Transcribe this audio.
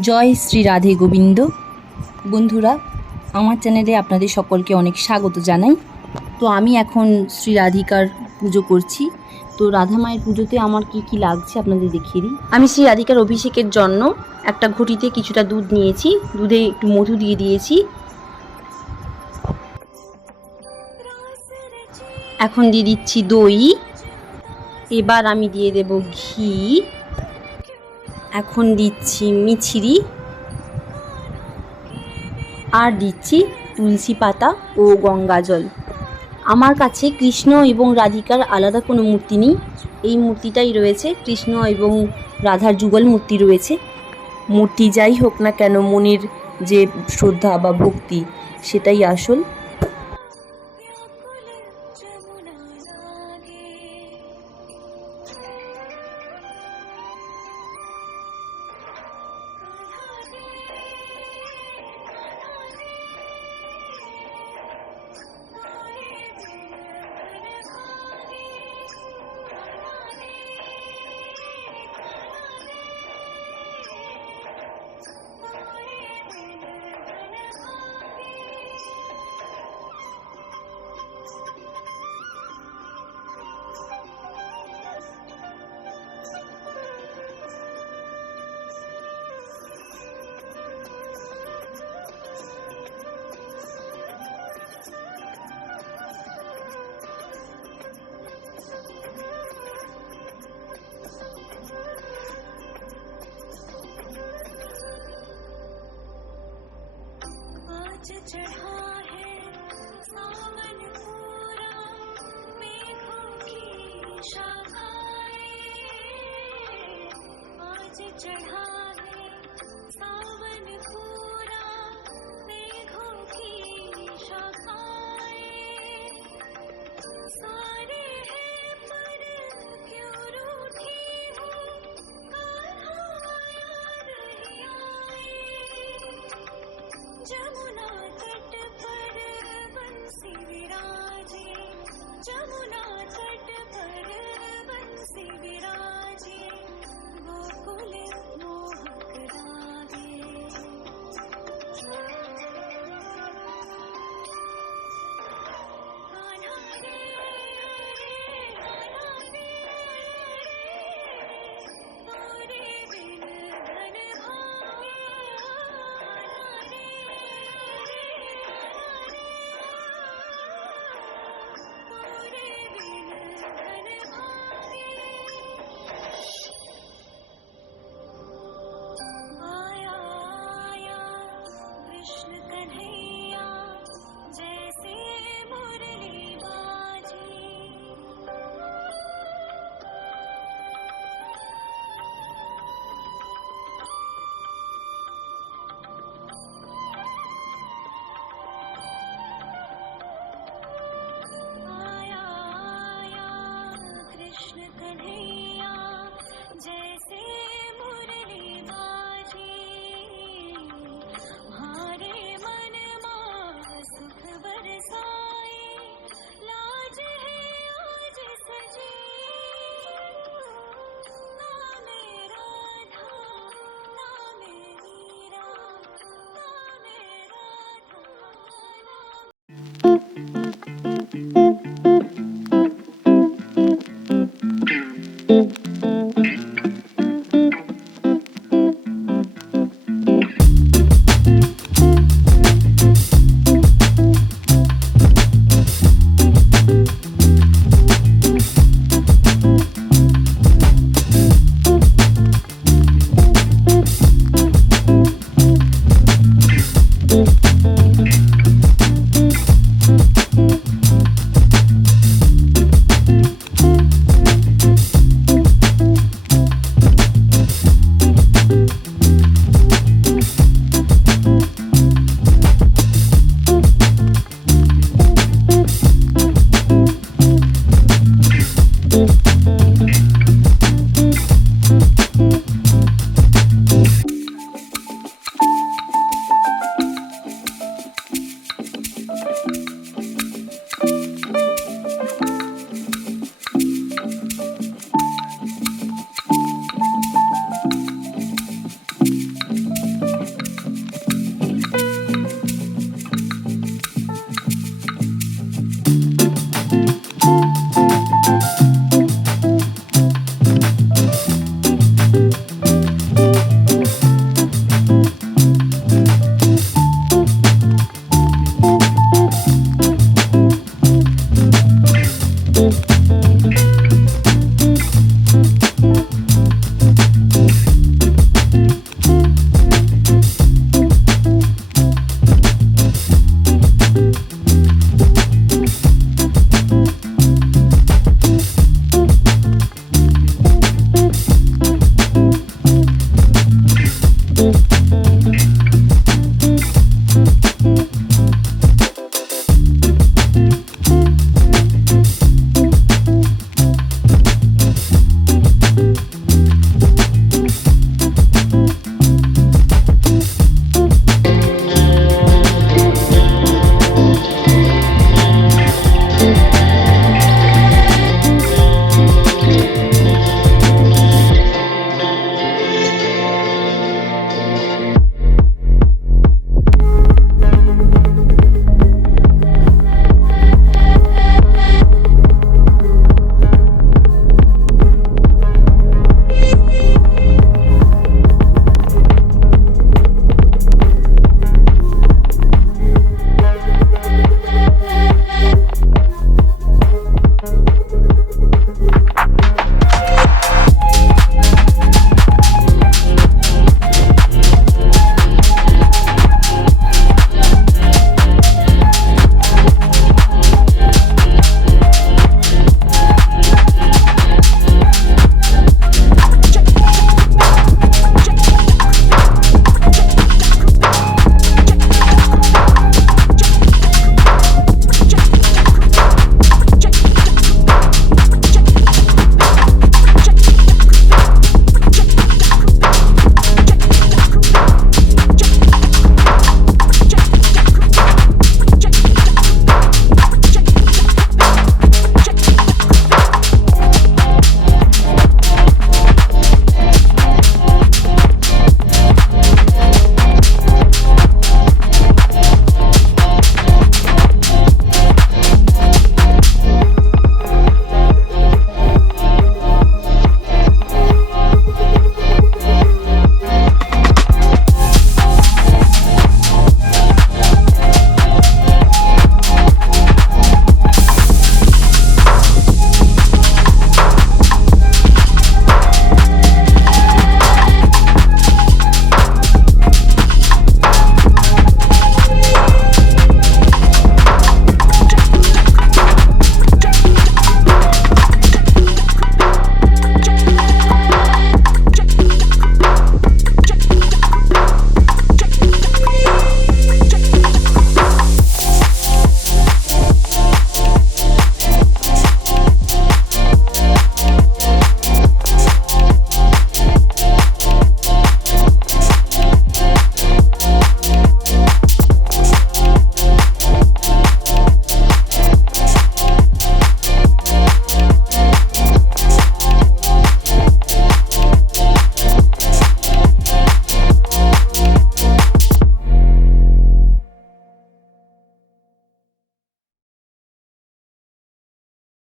জয় শ্রী রাধে গোবিন্দ। বন্ধুরা, আমার চ্যানেলে আপনাদের সকলকে অনেক স্বাগত জানাই। তো আমি এখন শ্রী রাধিকার পুজো করছি। তো রাধা মায়ের পুজোতে আমার কি কি লাগছে আপনাদের দেখিয়ে দিই। আমি শ্রী রাধিকার অভিষেকের জন্য একটা ঘটিতে কিছুটা দুধ নিয়েছি। দুধে একটু মধু দিয়ে দিয়েছি। এখন দিয়ে দিচ্ছি দই। এবার আমি দিয়ে দেব ঘি। এখন দিচ্ছি মিছিরি, আর দিচ্ছি তুলসী পাতা ও গঙ্গা জল। আমার কাছে কৃষ্ণ এবং রাধিকার আলাদা কোনো মূর্তি নেই। এই মূর্তিটাই রয়েছে কৃষ্ণ এবং রাধার যুগল মূর্তি রয়েছে। মূর্তি যাই হোক না কেন, মনের যে শ্রদ্ধা বা ভক্তি, সেটাই আসল। चढ़ा है सावन पूरा मेघों की। शाखाएँ चढ़ा है सावन